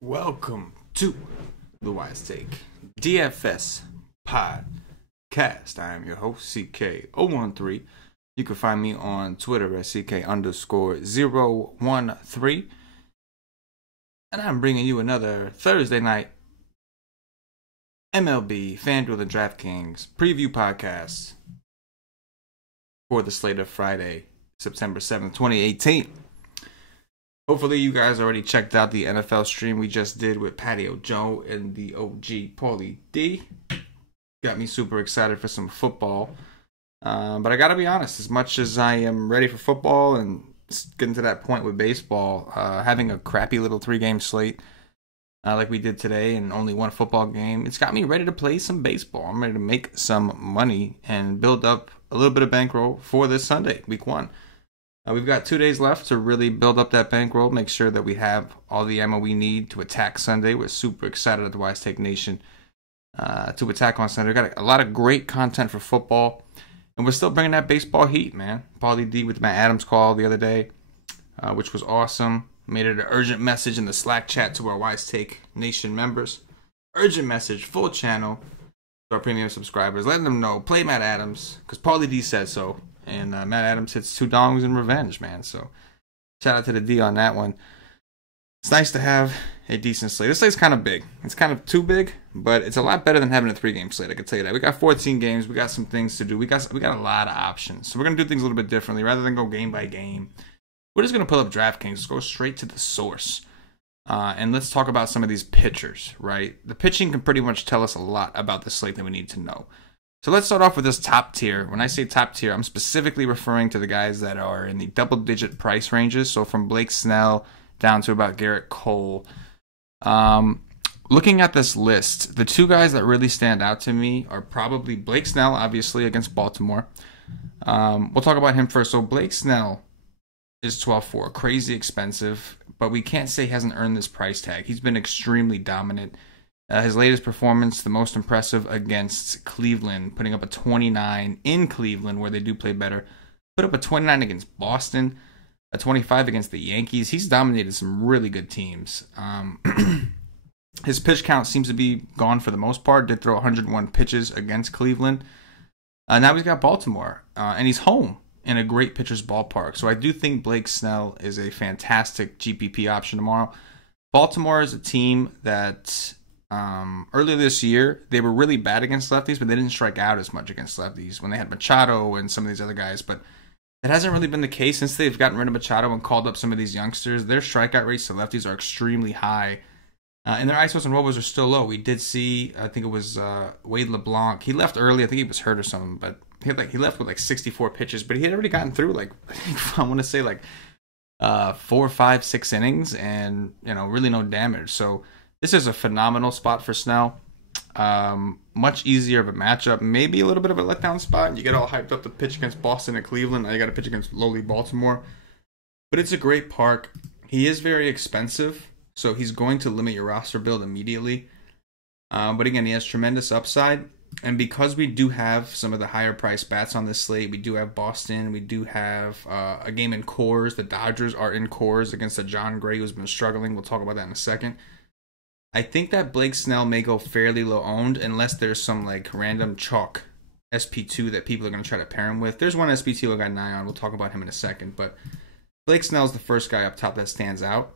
Welcome to the Wise Take DFS podcast. I am your host, CK013. You can find me on Twitter at CK_013. And I'm bringing you another Thursday night MLB FanDuel DraftKings preview podcast for the slate of Friday, September 7th, 2018. Hopefully you guys already checked out the NFL stream we just did with Patio Joe and the OG Paulie D. Got me super excited for some football. But I gotta be honest, as much as I am ready for football and getting to that point with baseball, having a crappy little 3-game slate like we did today and only one football game, it's got me ready to play some baseball. I'm ready to make some money and build up a little bit of bankroll for this Sunday, week 1. We've got 2 days left to really build up that bankroll, make sure that we have all the ammo we need to attack Sunday. We're super excited at the Wise Take Nation to attack on Sunday. We've got a lot of great content for football, and we're still bringing that baseball heat, man. Paulie D with the Matt Adams call the other day, which was awesome. Made it an urgent message in the Slack chat to our Wise Take Nation members. Urgent message, full channel to our premium subscribers, letting them know, play Matt Adams, because Paulie D said so. And Matt Adams hits 2 dongs in revenge, man. So shout out to the D on that one. It's nice to have a decent slate. This slate's kind of big. It's kind of too big, but it's a lot better than having a 3-game slate, I can tell you that. We got 14 games. We got some things to do. We got a lot of options. So we're going to do things a little bit differently. Rather than go game by game, we're just going to pull up DraftKings. Let's go straight to the source. And let's talk about some of these pitchers, right? The pitching can pretty much tell us a lot about the slate that we need to know. So let's start off with this top tier. When I say top tier, I'm specifically referring to the guys that are in the double-digit price ranges. So from Blake Snell down to about Garrett Cole. Looking at this list, the 2 guys that really stand out to me are probably Blake Snell, obviously, against Baltimore. We'll talk about him first. So Blake Snell is 12-4, crazy expensive, but we can't say he hasn't earned this price tag. He's been extremely dominant. His latest performance, the most impressive against Cleveland, putting up a 29 in Cleveland, where they do play better. Put up a 29 against Boston, a 25 against the Yankees. He's dominated some really good teams. His pitch count seems to be gone for the most part. Did throw 101 pitches against Cleveland. Now he's got Baltimore, and he's home in a great pitcher's ballpark. So I do think Blake Snell is a fantastic GPP option tomorrow. Baltimore is a team that... earlier this year, they were really bad against lefties, but they didn't strike out as much against lefties when they had Machado and some of these other guys. But it hasn't really been the case since they've gotten rid of Machado and called up some of these youngsters. Their strikeout rates to lefties are extremely high, and their ISOs and wobos are still low. We did see, I think it was Wade LeBlanc. He left early. I think he was hurt or something, but he left with like 64 pitches. But he had already gotten through I want to say 4, 5, 6 innings, and really no damage. So. This is a phenomenal spot for Snell. Much easier of a matchup. Maybe a little bit of a letdown spot. You get all hyped up to pitch against Boston and Cleveland. Now you got to pitch against lowly Baltimore. But it's a great park. He is very expensive, so he's going to limit your roster build immediately. But again, he has tremendous upside. And because we do have some of the higher price bats on this slate, we do have Boston. We do have a game in Coors. The Dodgers are in Coors against a John Gray who's been struggling. We'll talk about that in a second. I think that Blake Snell may go fairly low owned unless there's some random chalk SP2 that people are going to try to pair him with. There's one SP2 I got an eye on. We'll talk about him in a second. But Blake Snell's the first guy up top that stands out.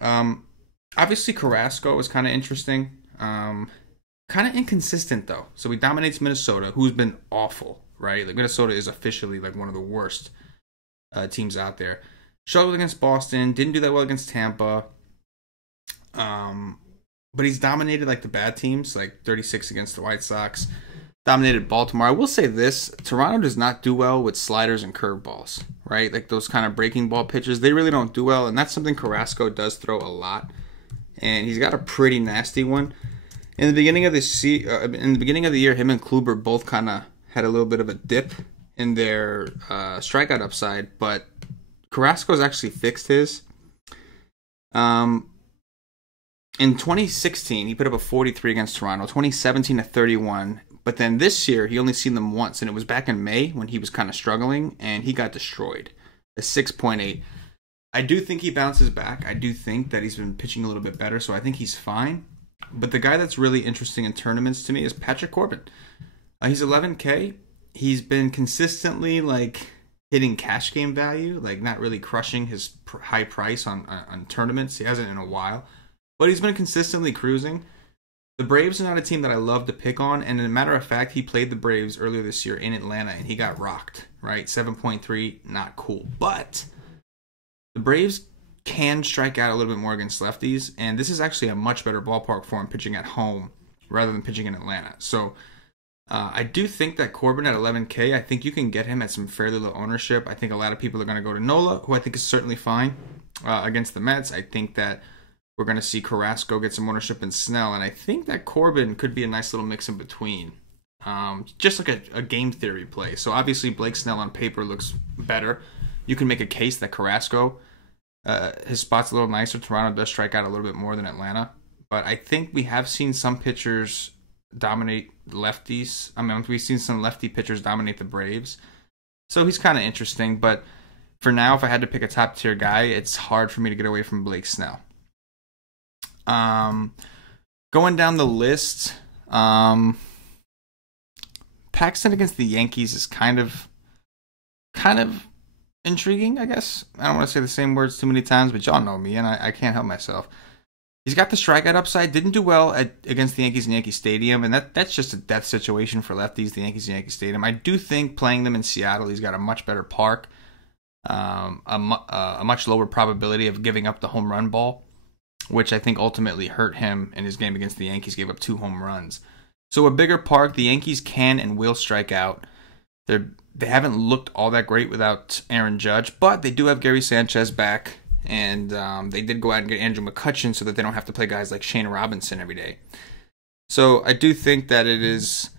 Obviously, Carrasco is kind of interesting. Kind of inconsistent, though. So he dominates Minnesota, who's been awful, right? Minnesota is officially one of the worst teams out there. Struggled against Boston. Didn't do that well against Tampa. But he's dominated the bad teams, 36 against the White Sox. Dominated Baltimore. I will say this, Toronto does not do well with sliders and curveballs, right? Those kind of breaking ball pitches, they really don't do well, and that's something Carrasco does throw a lot. And he's got a pretty nasty one. In the beginning of the year, him and Kluber both kind of had a little bit of a dip in their strikeout upside, but Carrasco's actually fixed his. In 2016, he put up a 43 against Toronto, 2017 a 31, but then this year, he only seen them once, and it was back in May when he was kind of struggling, and he got destroyed. A 6.8. I do think he bounces back. I do think that he's been pitching a little bit better, so I think he's fine. But the guy that's really interesting in tournaments to me is Patrick Corbin. He's 11K. He's been consistently like hitting cash game value, like not really crushing his high price on tournaments. He hasn't in a while, but he's been consistently cruising. The Braves are not a team that I love to pick on, and as a matter of fact, he played the Braves earlier this year in Atlanta, and he got rocked, right? 7.3, not cool. But the Braves can strike out a little bit more against lefties, and this is actually a much better ballpark for him pitching at home rather than pitching in Atlanta. So I do think that Corbin at 11K, I think you can get him at some fairly low ownership. I think a lot of people are going to go to Nola, who I think is certainly fine against the Mets. I think that we're going to see Carrasco get some ownership in Snell, and I think that Corbin could be a nice little mix in between. Just like a game theory play. So obviously Blake Snell on paper looks better. You can make a case that Carrasco, his spot's a little nicer. Toronto does strike out a little bit more than Atlanta. But I think we have seen some pitchers dominate lefties. I mean, we've seen some lefty pitchers dominate the Braves. So he's kind of interesting. But for now, if I had to pick a top tier guy, it's hard for me to get away from Blake Snell. Going down the list, Paxton against the Yankees is kind of intriguing, I guess. I don't want to say the same words too many times, but y'all know me, and I can't help myself. He's got the strikeout upside. Didn't do well against the Yankees in Yankee Stadium, and that's just a death situation for lefties, the Yankees in Yankee Stadium. I do think playing them in Seattle, he's got a much better park, a much lower probability of giving up the home run ball, which I think ultimately hurt him in his game against the Yankees, gave up 2 home runs. So a bigger park, the Yankees can and will strike out. They haven't looked all that great without Aaron Judge, but they do have Gary Sanchez back, and they did go out and get Andrew McCutchen so that they don't have to play guys like Shane Robinson every day. So I do think that it is...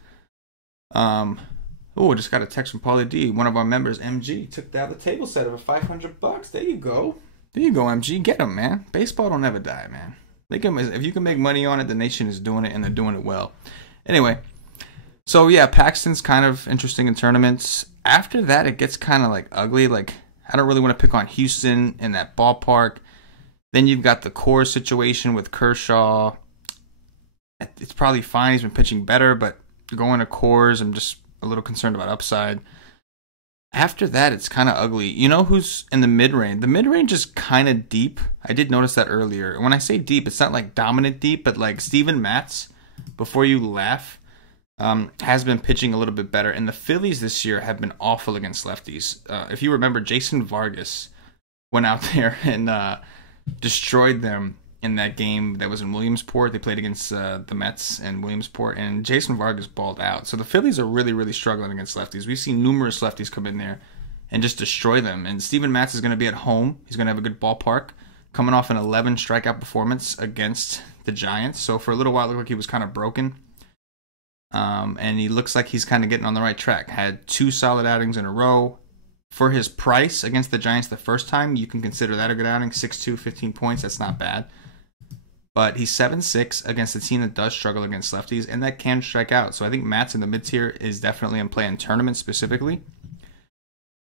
I just got a text from Paulie D. One of our members, MG, took down the table set of $500. There you go. There you go, MG. Get them, man. Baseball don't ever die, man. If you can make money on it, the nation is doing it, and they're doing it well. Anyway, so yeah, Paxton's kind of interesting in tournaments. After that, it gets kind of like ugly. Like, I don't really want to pick on Houston in that ballpark. Then you've got the core situation with Kershaw. It's probably fine. He's been pitching better, but going to cores, I'm just a little concerned about upside. After that, it's kind of ugly. You know who's in the mid-range? The mid-range is kind of deep. I did notice that earlier. When I say deep, it's not like dominant deep, but like Steven Matz, before you laugh, has been pitching a little bit better. And the Phillies this year have been awful against lefties. If you remember, Jason Vargas went out there and destroyed them in that game that was in Williamsport. They played against the Mets in Williamsport, and Jason Vargas balled out. So the Phillies are really, really struggling against lefties. We've seen numerous lefties come in there and just destroy them. And Steven Matz is going to be at home. He's going to have a good ballpark, coming off an 11 strikeout performance against the Giants. So for a little while, it looked like he was kind of broken. And he looks like he's kind of getting on the right track. Had 2 solid outings in a row. For his price against the Giants the first time, you can consider that a good outing. 6'2", 15 points. That's not bad. But he's 7'6" against a team that does struggle against lefties, and that can strike out. So I think Matt's in the mid-tier is definitely in play in tournaments specifically.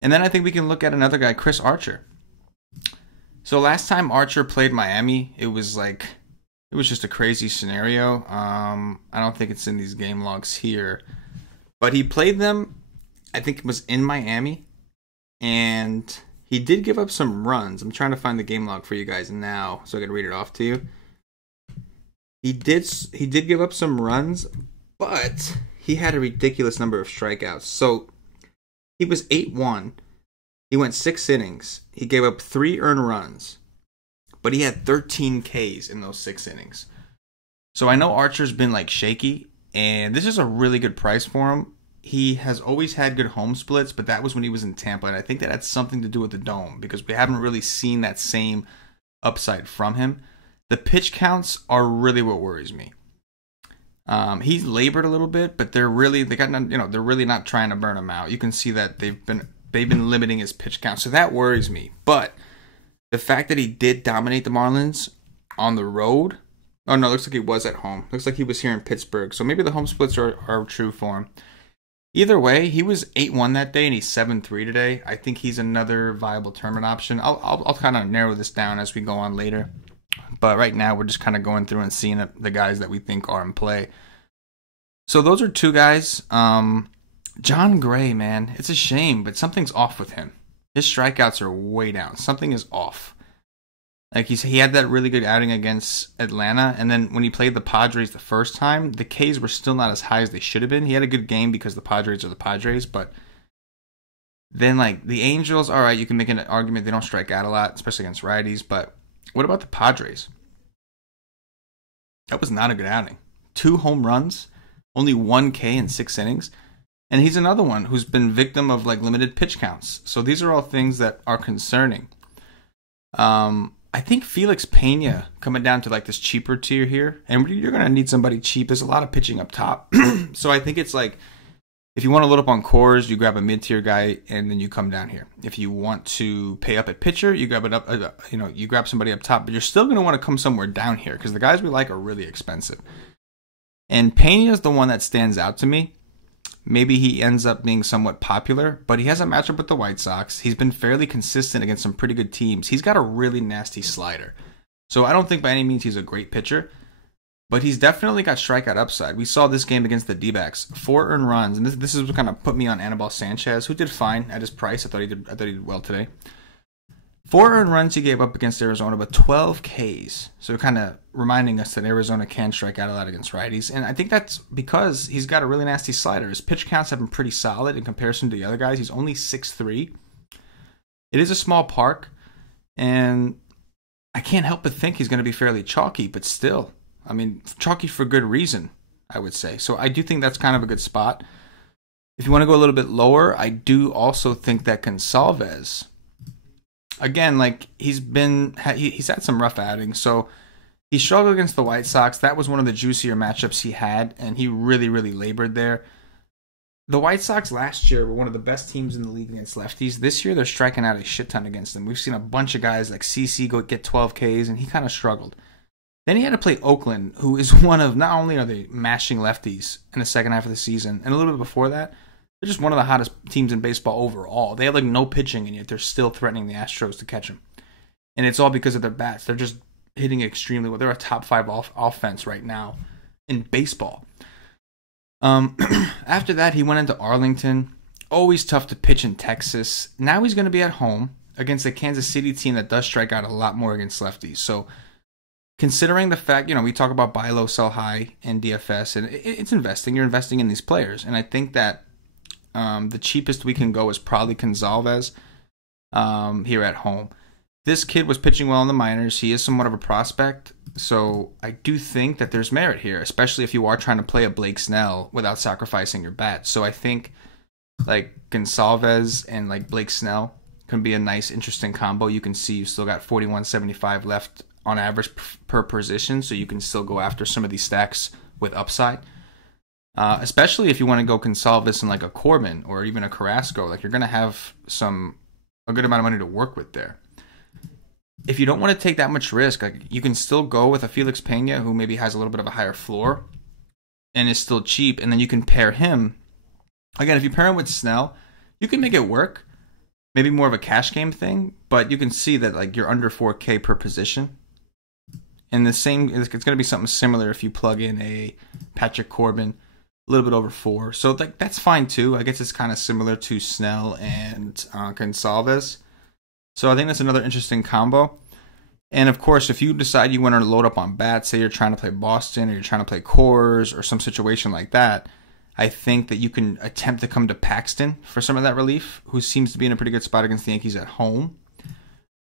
And then I think we can look at another guy, Chris Archer. So last time Archer played Miami, it was just a crazy scenario. I don't think it's in these game logs here. But he played them, I think it was in Miami, and he did give up some runs. I'm trying to find the game log for you guys now so I can read it off to you. He did give up some runs, but he had a ridiculous number of strikeouts. So he was 8-1. He went 6 innings. He gave up 3 earned runs, but he had 13 Ks in those 6 innings. So I know Archer's been like shaky, and this is a really good price for him. He has always had good home splits, but that was when he was in Tampa, and I think that had something to do with the dome because we haven't really seen that same upside from him. The pitch counts are really what worries me. He's labored a little bit, but they're really not trying to burn him out. You can see that they've been limiting his pitch count, so that worries me. But the fact that he did dominate the Marlins on the road, oh no, looks like he was at home. Looks like he was here in Pittsburgh, so maybe the home splits are true for him. Either way, he was 8-1 that day and he's 7-3 today. I think he's another viable tournament option. I'll kind of narrow this down as we go on later. But right now, we're just kind of going through and seeing the guys that we think are in play. So those are two guys. John Gray, man, it's a shame, but something's off with him. His strikeouts are way down. Something is off. Like he had that really good outing against Atlanta, and then when he played the Padres the first time, the Ks were still not as high as they should have been. He had a good game because the Padres are the Padres, but then like the Angels, all right, you can make an argument they don't strike out a lot, especially against righties, but what about the Padres? That was not a good outing. 2 home runs, only 1 K in 6 innings. And he's another one who's been victim of like limited pitch counts. So these are all things that are concerning. I think Felix Pena coming down to like this cheaper tier here, and you're going to need somebody cheap. There's a lot of pitching up top. So I think it's like, if you want to load up on cores, you grab a mid-tier guy and then you come down here. If you want to pay up at pitcher, you grab it up, you grab somebody up top, but you're still going to want to come somewhere down here because the guys we like are really expensive. And Pena is the one that stands out to me. Maybe he ends up being somewhat popular, but he has a matchup with the White Sox. He's been fairly consistent against some pretty good teams. He's got a really nasty slider. So I don't think by any means he's a great pitcher, but he's definitely got strikeout upside. We saw this game against the D-backs. 4 earned runs, and this is what kind of put me on Anibal Sanchez, who did fine at his price. I thought he did well today. 4 earned runs he gave up against Arizona, but 12 Ks. So kind of reminding us that Arizona can strike out a lot against righties. And I think that's because he's got a really nasty slider. His pitch counts have been pretty solid in comparison to the other guys. He's only 6'3". It is a small park, and I can't help but think he's going to be fairly chalky, but still, I mean, chalky for good reason, I would say. So I do think that's kind of a good spot. If you want to go a little bit lower, I do also think that Gonsalves, again, like he's had some rough outings. So he struggled against the White Sox. That was one of the juicier matchups he had, and he really, really labored there. The White Sox last year were one of the best teams in the league against lefties. This year, they're striking out a shit ton against them. We've seen a bunch of guys like CC go get 12 Ks, and he kind of struggled. Then he had to play Oakland, who is one of, not only are they mashing lefties in the second half of the season, and a little bit before that, they're just one of the hottest teams in baseball overall. They have like no pitching, and yet they're still threatening the Astros to catch them. And it's all because of their bats. They're just hitting extremely well. They're a top 5 offense right now in baseball. After that, he went into Arlington. Always tough to pitch in Texas. Now he's going to be at home against a Kansas City team that does strike out a lot more against lefties. So considering the fact, we talk about buy low, sell high in DFS, and it's investing. You're investing in these players. And I think that the cheapest we can go is probably Gonsalves here at home. This kid was pitching well in the minors. He is somewhat of a prospect. So I do think that there's merit here, especially if you are trying to play a Blake Snell without sacrificing your bat. So I think like Gonsalves and like Blake Snell can be a nice, interesting combo. You can see you've still got 41.75 left on average per position, so you can still go after some of these stacks with upside. Especially if you want to go Gonsalves and like a Corbin or even a Carrasco, like you're going to have a good amount of money to work with there. If you don't want to take that much risk, like you can still go with a Felix Pena who maybe has a little bit of a higher floor and is still cheap, and then you can pair him. Again, if you pair him with Snell, you can make it work. Maybe more of a cash game thing, but you can see that like you're under 4K per position. And it's going to be something similar if you plug in a Patrick Corbin, a little bit over 4. So like that's fine too. I guess it's kind of similar to Snell and Gonsalves. So I think that's another interesting combo. And of course, if you decide you want to load up on bats, say you're trying to play Boston or you're trying to play Coors or some situation like that, I think that you can attempt to come to Paxton for some of that relief, who seems to be in a pretty good spot against the Yankees at home.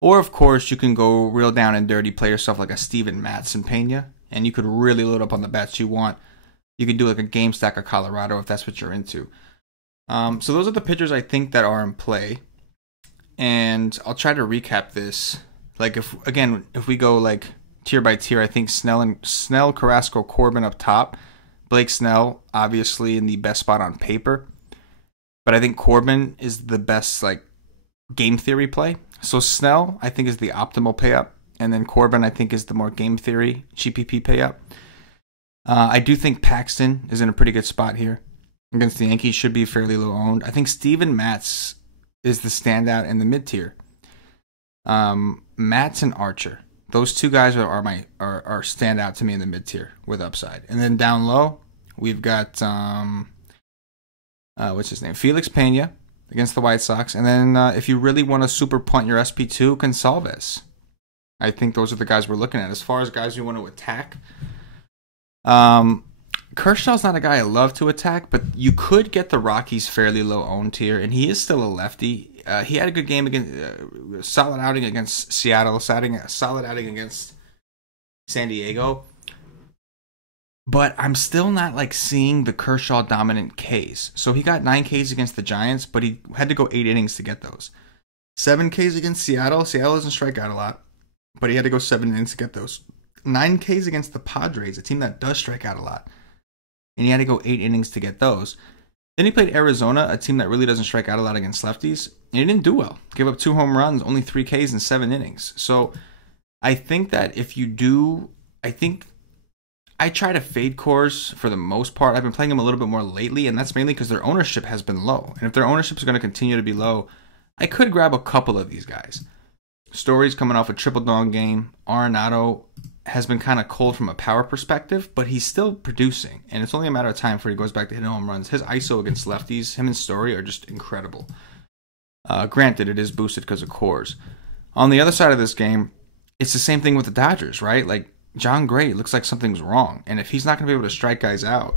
Or, of course, you can go real down and dirty, play yourself like a Steven Matson Pena, and you could really load up on the bats you want. You could do like a game stack of Colorado if that's what you're into. So those are the pitchers I think that are in play. And I'll try to recap this. Like if we go like tier by tier, I think Snell, Carrasco, Corbin up top. Blake Snell, obviously in the best spot on paper. But I think Corbin is the best like game theory play. So Snell, I think, is the optimal pay up. And then Corbin, I think, is the more game theory GPP pay up. I do think Paxton is in a pretty good spot here. against the Yankees should be fairly low owned. I think Steven Matz is the standout in the mid tier. Matz and Archer, those two guys are stand out to me in the mid tier with upside. And then down low, we've got what's his name, Felix Pena against the White Sox, and then if you really want to super punt your SP2, Gonsalves. I think those are the guys we're looking at as far as guys we want to attack. Kershaw's not a guy I love to attack, but you could get the Rockies fairly low owned tier, and he is still a lefty. He had a good game against, solid outing against Seattle, solid outing against San Diego. But I'm still not like seeing the Kershaw dominant Ks. So he got 9 Ks against the Giants, but he had to go 8 innings to get those. 7 Ks against Seattle. Seattle doesn't strike out a lot, but he had to go 7 innings to get those. 9 Ks against the Padres, a team that does strike out a lot, and he had to go 8 innings to get those. Then he played Arizona, a team that really doesn't strike out a lot against lefties, and he didn't do well. Gave up 2 home runs, only 3 Ks in 7 innings. So I think that if you do, I try to fade Coors for the most part. I've been playing them a little bit more lately, and that's mainly because their ownership has been low. And if their ownership is going to continue to be low, I could grab a couple of these guys. Story's coming off a triple dong game. Arenado has been kind of cold from a power perspective, but he's still producing, and it's only a matter of time before he goes back to hitting home runs. His ISO against lefties, him and Story, are just incredible. Granted, it is boosted because of Coors. On the other side of this game, it's the same thing with the Dodgers, right? Like, John Gray looks like something's wrong, and if he's not going to be able to strike guys out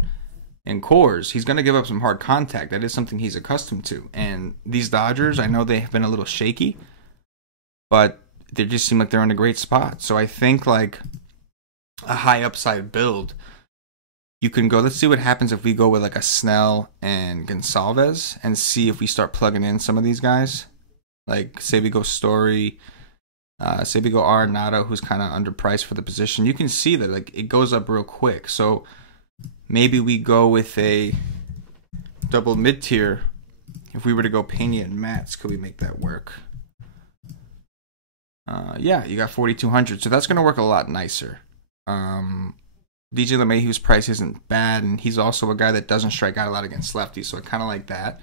in Coors, he's going to give up some hard contact. That is something he's accustomed to. And these Dodgers, I know they have been a little shaky, but they just seem like they're in a great spot. So I think like a high upside build, you can go, let's see what happens if we go with like a Snell and Gonsalves and see if we start plugging in some of these guys. Like say we go Story, say we go Arenado, who's kind of underpriced for the position. You can see that like it goes up real quick. So maybe we go with a double mid tier. If we were to go Pena and Matz, could we make that work? Yeah, you got 4,200, so that's going to work a lot nicer. DJ LeMahieu's price isn't bad, and he's also a guy that doesn't strike out a lot against lefties, so I kind of like that.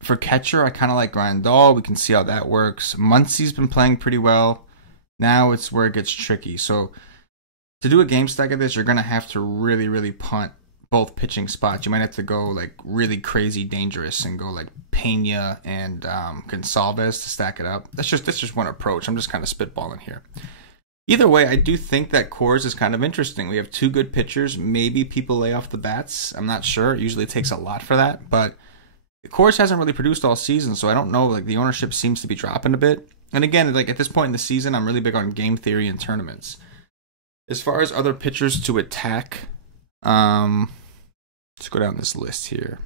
For catcher, I kind of like Grandal. We can see how that works. Muncie's been playing pretty well. Now it's where it gets tricky. So to do a game stack of this, you're going to have to really, really punt both pitching spots. You might have to go like really crazy dangerous and go like Pena and Gonsalves to stack it up. That's just one approach. I'm just kind of spitballing here. Either way, I do think that Coors is kind of interesting. We have 2 good pitchers. Maybe people lay off the bats. I'm not sure. It usually takes a lot for that, but Coors hasn't really produced all season, so I don't know. Like the ownership seems to be dropping a bit. And again, like at this point in the season, I'm really big on game theory and tournaments. As far as other pitchers to attack, let's go down this list here.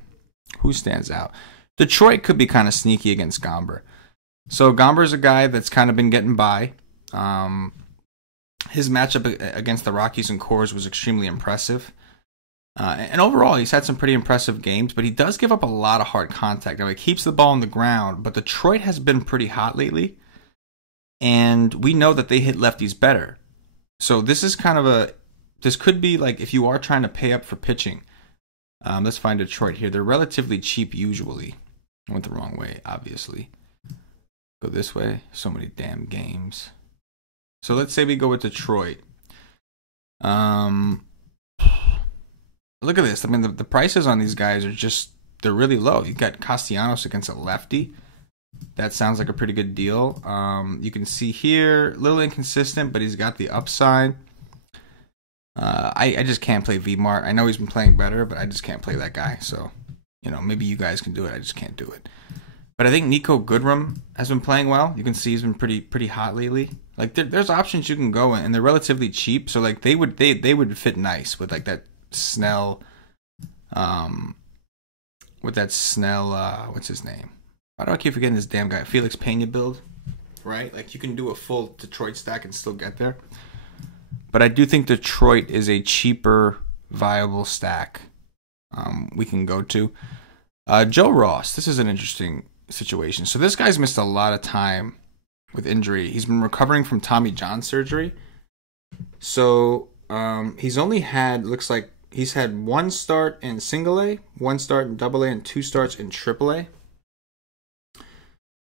Who stands out? Detroit could be kind of sneaky against Gomber. So Gomber's a guy that's kind of been getting by. His matchup against the Rockies and Coors was extremely impressive. And overall, he's had some pretty impressive games, but he does give up a lot of hard contact. Now, he keeps the ball on the ground, but Detroit has been pretty hot lately, and we know that they hit lefties better. So this is kind of this could be like if you are trying to pay up for pitching. Let's find Detroit here. They're relatively cheap usually. I went the wrong way, obviously. Go this way. So many damn games. So let's say we go with Detroit. Look at this. I mean, the prices on these guys are just, they're really low. You got Castellanos against a lefty. That sounds like a pretty good deal. You can see here, a little inconsistent, but he's got the upside. I just can't play V-Mart. I know he's been playing better, but I just can't play that guy. So, you know, maybe you guys can do it. I just can't do it. But I think Nico Goodrum has been playing well. You can see he's been pretty hot lately. Like there's options you can go in, and they're relatively cheap. So like they would fit nice with like that Snell, what's his name? Why do I keep forgetting this damn guy? Felix Pena build, right? Like you can do a full Detroit stack and still get there. But I do think Detroit is a cheaper, viable stack we can go to. Joe Ross, this is an interesting situation. So this guy's missed a lot of time with injury. He's been recovering from Tommy John surgery. So he's only had, looks like, he's had one start in single A, one start in double A, and two starts in triple A.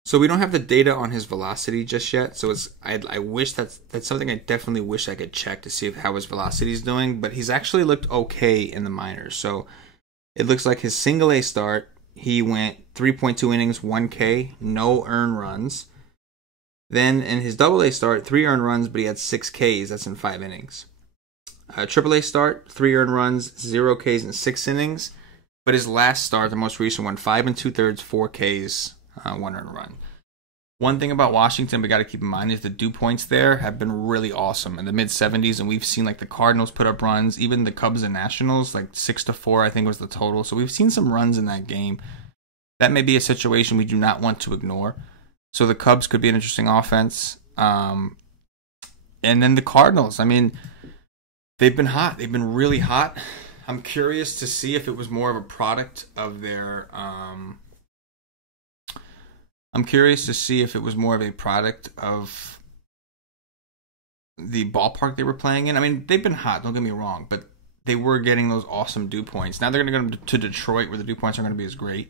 So we don't have the data on his velocity just yet. So I wish that's something I definitely wish I could check to see how his velocity is doing. But he's actually looked okay in the minors. So it looks like his single A start, he went 3.2 innings, 1K, no earned runs. Then in his double A start, 3 earned runs, but he had 6 Ks. That's in 5 innings. Triple A start, 3 earned runs, 0 Ks in 6 innings. But his last start, the most recent one, 5 2/3, 4 Ks, 1 earned run. One thing about Washington we got to keep in mind is the dew points there have been really awesome in the mid-70s, and we've seen like the Cardinals put up runs, even the Cubs and Nationals, like 6-4 I think was the total. So we've seen some runs in that game. That may be a situation we do not want to ignore. So the Cubs could be an interesting offense. And then the Cardinals, I mean, they've been hot. They've been really hot. I'm curious to see if it was more of a product of their I'm curious to see if it was more of a product of the ballpark they were playing in. I mean, they've been hot, don't get me wrong, but they were getting those awesome dew points. Now they're going to go to Detroit where the dew points aren't going to be as great.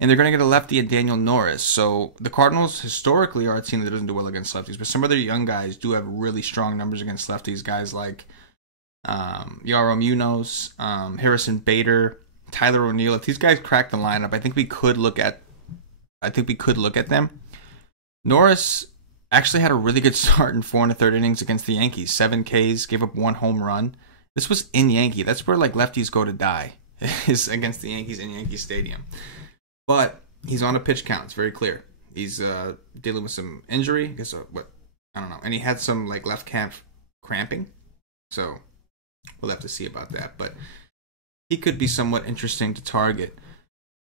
And they're going to get a lefty and Daniel Norris. So the Cardinals historically are a team that doesn't do well against lefties, but some of their young guys do have really strong numbers against lefties. Guys like Yaro Munoz, Harrison Bader, Tyler O'Neill. If these guys crack the lineup, I think we could look at them. Norris actually had a really good start in 4 1/3 innings against the Yankees. 7 Ks, gave up 1 home run. This was in Yankee. That's where like lefties go to die, is against the Yankees in Yankee Stadium. But he's on a pitch count. It's very clear. He's dealing with some injury. I guess I don't know. And he had some like left calf cramping. So we'll have to see about that. But he could be somewhat interesting to target.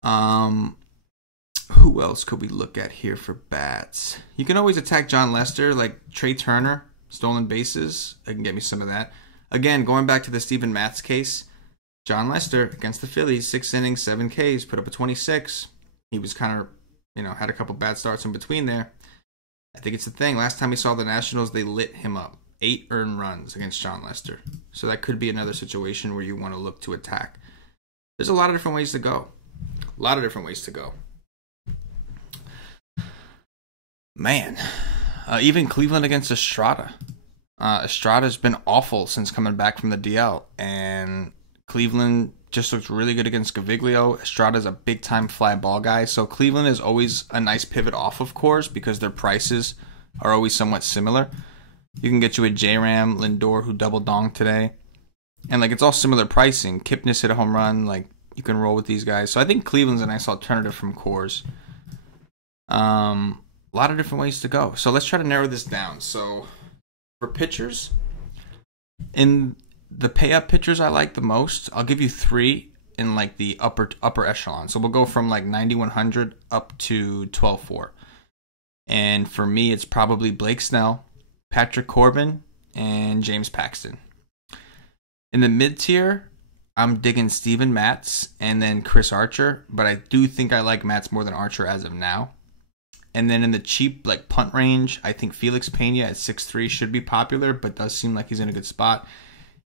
Who else could we look at here for bats? You can always attack John Lester, like Trey Turner, stolen bases. I can get me some of that. Again, going back to the Steven Matz case, John Lester against the Phillies, 6 innings, 7 Ks, put up a 26. He was kind of, had a couple bad starts in between there. I think it's the thing. Last time we saw the Nationals, they lit him up. 8 earned runs against John Lester. So that could be another situation where you want to look to attack. There's a lot of different ways to go. Man, even Cleveland against Estrada. Estrada's been awful since coming back from the DL, and Cleveland just looks really good against Gaviglio. Estrada's a big-time fly ball guy, so Cleveland is always a nice pivot off of Coors because their prices are always somewhat similar. You can get you a J-Ram, Lindor, who double-donged today, and like it's all similar pricing. Kipnis hit a home run, like you can roll with these guys. So I think Cleveland's a nice alternative from Coors. A lot of different ways to go. So let's try to narrow this down. So for pitchers, in the pay-up pitchers I like the most, I'll give you 3 in like the upper echelon. So we'll go from like 9,100 up to 12,400. And for me, it's probably Blake Snell, Patrick Corbin, and James Paxton. In the mid-tier, I'm digging Steven Matz and then Chris Archer, but I do think I like Matz more than Archer as of now. And then in the cheap like punt range, I think Felix Pena at 6'3" should be popular, but does seem like he's in a good spot.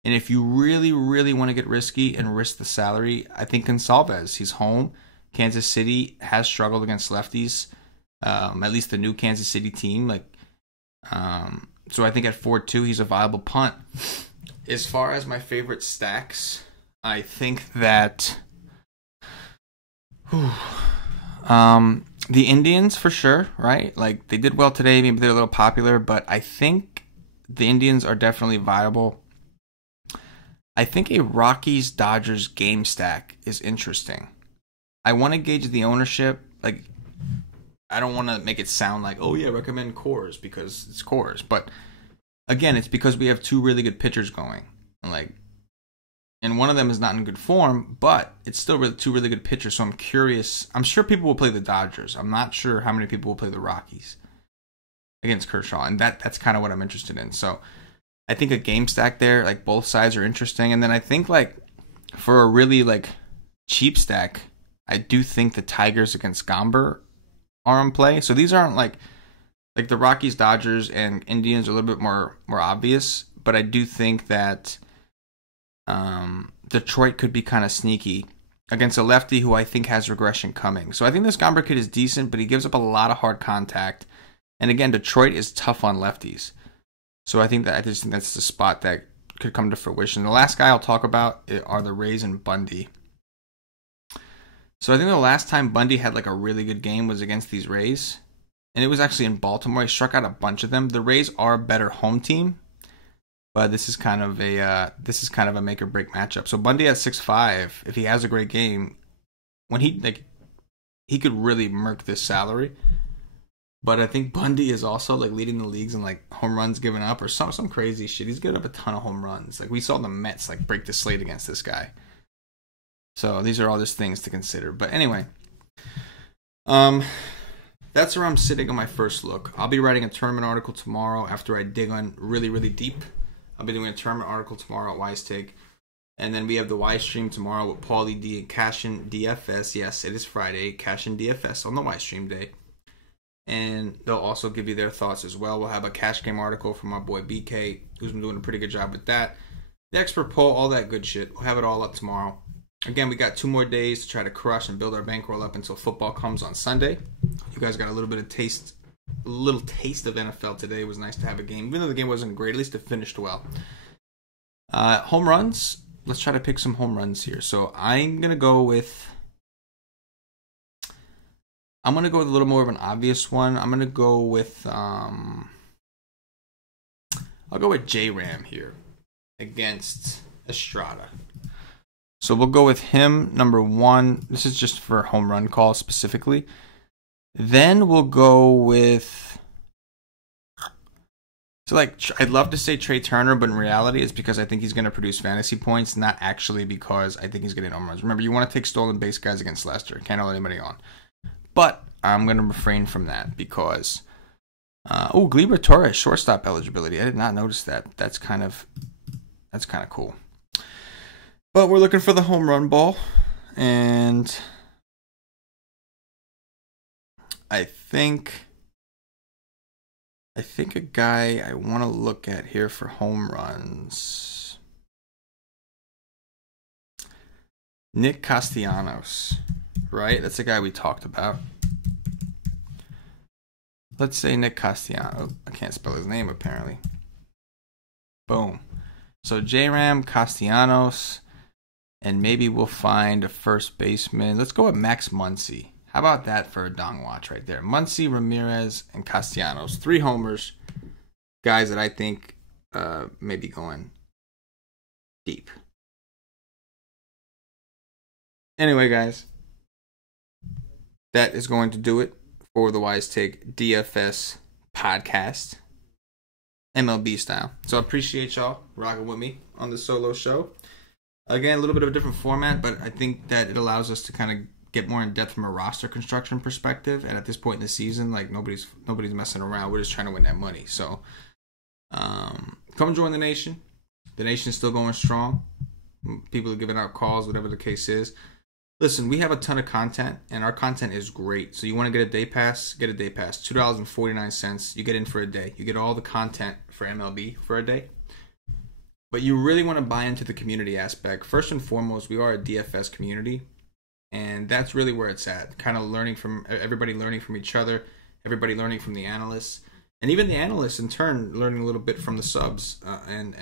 And if you really, really want to get risky and risk the salary, I think Gonsalves. He's home. Kansas City has struggled against lefties, at least the new Kansas City team. So I think at 4.2, he's a viable punt. As far as my favorite stacks, I think that the Indians for sure, right? Like they did well today, maybe they're a little popular, but I think the Indians are definitely viable. I think a Rockies-Dodgers game stack is interesting. I want to gauge the ownership. Like, I don't want to make it sound like, oh yeah, recommend Coors because it's Coors. But again, it's because we have 2 really good pitchers going. And one of them is not in good form, but it's still 2 really good pitchers. So I'm curious. I'm sure people will play the Dodgers. I'm not sure how many people will play the Rockies against Kershaw. And that's kind of what I'm interested in. So I think a game stack there, like both sides are interesting. And then I think like for a really like cheap stack, I do think the Tigers against Gomber are in play. So these aren't like the Rockies, Dodgers, and Indians are a little bit more obvious. But I do think that Detroit could be kind of sneaky against a lefty who I think has regression coming. So I think this Gomber kid is decent, but he gives up a lot of hard contact. And again, Detroit is tough on lefties. So I just think that's the spot that could come to fruition. The last guy I'll talk about are the Rays and Bundy. So I think the last time Bundy had like a really good game was against these Rays. And it was actually in Baltimore. He struck out a bunch of them. The Rays are a better home team. But this is kind of a make or break matchup. So Bundy at 6'5", if he has a great game, when he could really murk this salary. But I think Bundy is also like leading the leagues in like home runs given up or some crazy shit. He's given up a ton of home runs. Like we saw the Mets like break the slate against this guy. So these are all just things to consider. But anyway, that's where I'm sitting on my first look. I'll be writing a tournament article tomorrow after I dig on really, really deep. I'll be doing a tournament article tomorrow at Wise Take. And then we have the Wise Stream tomorrow with Paulie D and Cash in DFS. Yes, it is Friday. Cash in DFS on the Wise Stream day. And they'll also give you their thoughts as well. We'll have a cash game article from my boy BK, who's been doing a pretty good job with that. The expert poll, all that good shit. We'll have it all up tomorrow. Again, we got 2 more days to try to crush and build our bankroll up until football comes on Sunday. You guys got a little taste of NFL today. It was nice to have a game. Even though the game wasn't great, at least it finished well. Home runs. Let's try to pick some home runs here. So I'm going to go with a little more of an obvious one. I'm going to go with I'll go with J-Ram here against Estrada. So we'll go with him, number 1. This is just for home run call specifically. Then we'll go with... So, like, I'd love to say Trey Turner, but in reality, it's because I think he's going to produce fantasy points, not actually because I think he's going to hit home runs. Remember, you want to take stolen base guys against Leicester. Can't hold anybody on. But I'm going to refrain from that because... Gleyber Torres, shortstop eligibility. I did not notice that. That's kind of cool. But we're looking for the home run ball, and I think a guy I want to look at here for home runs, Nick Castellanos, right? That's the guy we talked about. Let's say Nick Castellanos. I can't spell his name apparently. Boom. So J-Ram, Castellanos. And maybe we'll find a first baseman. Let's go with Max Muncy. How about that for a dong watch right there? Muncy, Ramirez, and Castellanos. 3 homers. Guys that I think may be going deep. Anyway, guys. That is going to do it for the Wise Take DFS podcast. MLB style. So I appreciate y'all rocking with me on the solo show. Again, a little bit of a different format, but I think that it allows us to kind of get more in depth from a roster construction perspective. And at this point in the season, like nobody's messing around. We're just trying to win that money. So, come join the nation. The nation is still going strong. People are giving out calls, whatever the case is. Listen, we have a ton of content, and our content is great. So you want to get a day pass? Get a day pass. $2.49. You get in for a day. You get all the content for MLB for a day. But you really want to buy into the community aspect. First and foremost, we are a DFS community. And that's really where it's at. Kind of learning from everybody, learning from each other, everybody learning from the analysts. And even the analysts, in turn, learning a little bit from the subs and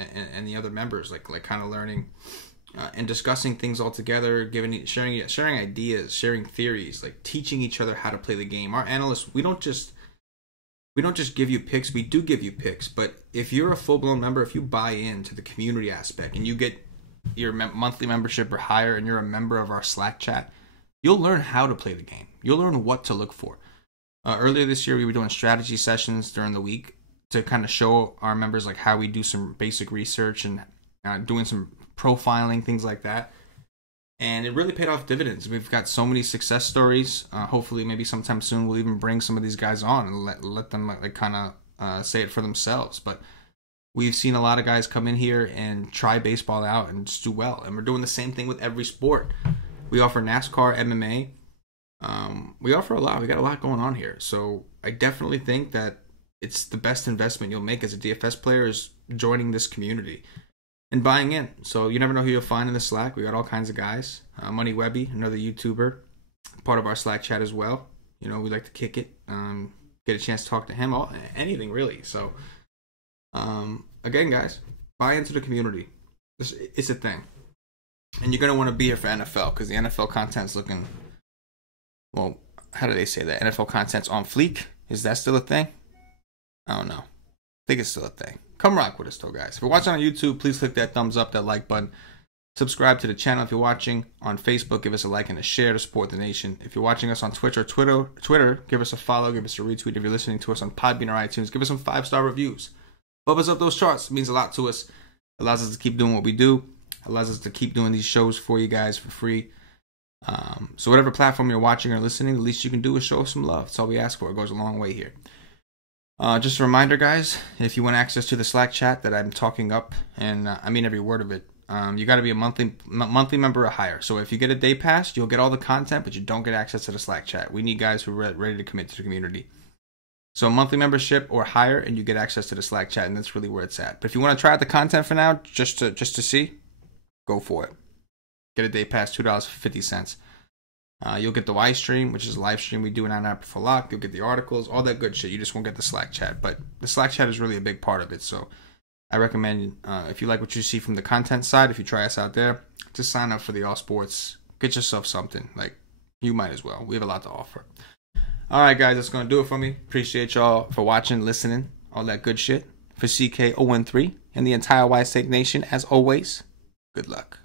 the other members. Like kind of learning and discussing things all together, sharing ideas, sharing theories, like teaching each other how to play the game. Our analysts, we don't just give you picks, we do give you picks. But if you're a full-blown member, if you buy into the community aspect and you get your monthly membership or higher and you're a member of our Slack chat, you'll learn how to play the game. You'll learn what to look for. Earlier this year, we were doing strategy sessions during the week to kind of show our members like how we do some basic research and doing some profiling, things like that. And it really paid off dividends. We've got so many success stories. Hopefully, maybe sometime soon, we'll even bring some of these guys on and let them like kind of say it for themselves. But we've seen a lot of guys come in here and try baseball out and just do well. And we're doing the same thing with every sport. We offer NASCAR, MMA. We offer a lot. We got a lot going on here. So I definitely think that it's the best investment you'll make as a DFS player is joining this community. and buying in. So you never know who you'll find in the Slack. We got all kinds of guys. Money Webby, another YouTuber, part of our Slack chat as well. We like to kick it, get a chance to talk to him, anything really. So, again, guys, buy into the community. It's a thing. And you're going to want to be here for NFL because the NFL content's looking, well, how do they say that? NFL content's on fleek. Is that still a thing? I don't know. I think it's still a thing. Come rock with us, though, guys. If you're watching on YouTube, please click that thumbs up, that like button. Subscribe to the channel if you're watching on Facebook. Give us a like and a share to support the nation. If you're watching us on Twitch or Twitter, give us a follow, give us a retweet. If you're listening to us on Podbean or iTunes, give us some 5-star reviews. Bump us up those charts. It means a lot to us. Allows us to keep doing what we do. Allows us to keep doing these shows for you guys for free. So whatever platform you're watching or listening, the least you can do is show us some love. That's all we ask for. It goes a long way here. Just a reminder, guys, if you want access to the Slack chat that I'm talking up, and I mean every word of it, you got to be a monthly member or higher. So if you get a day pass, you'll get all the content, but you don't get access to the Slack chat. We need guys who are ready to commit to the community. So a monthly membership or higher, and you get access to the Slack chat, and that's really where it's at. But if you want to try out the content for now, just to see, go for it. Get a day pass, $2.50. You'll get the Y stream, which is a live stream we do in Apple for Lock. You'll get the articles, all that good shit. You just won't get the Slack chat, but the Slack chat is really a big part of it. So I recommend, if you like what you see from the content side, if you try us out there, just sign up for the All Sports. Get yourself something. Like, you might as well. We have a lot to offer. All right, guys, that's going to do it for me. Appreciate y'all for watching, listening, all that good shit. For CK013 and the entire Y State Nation, as always, good luck.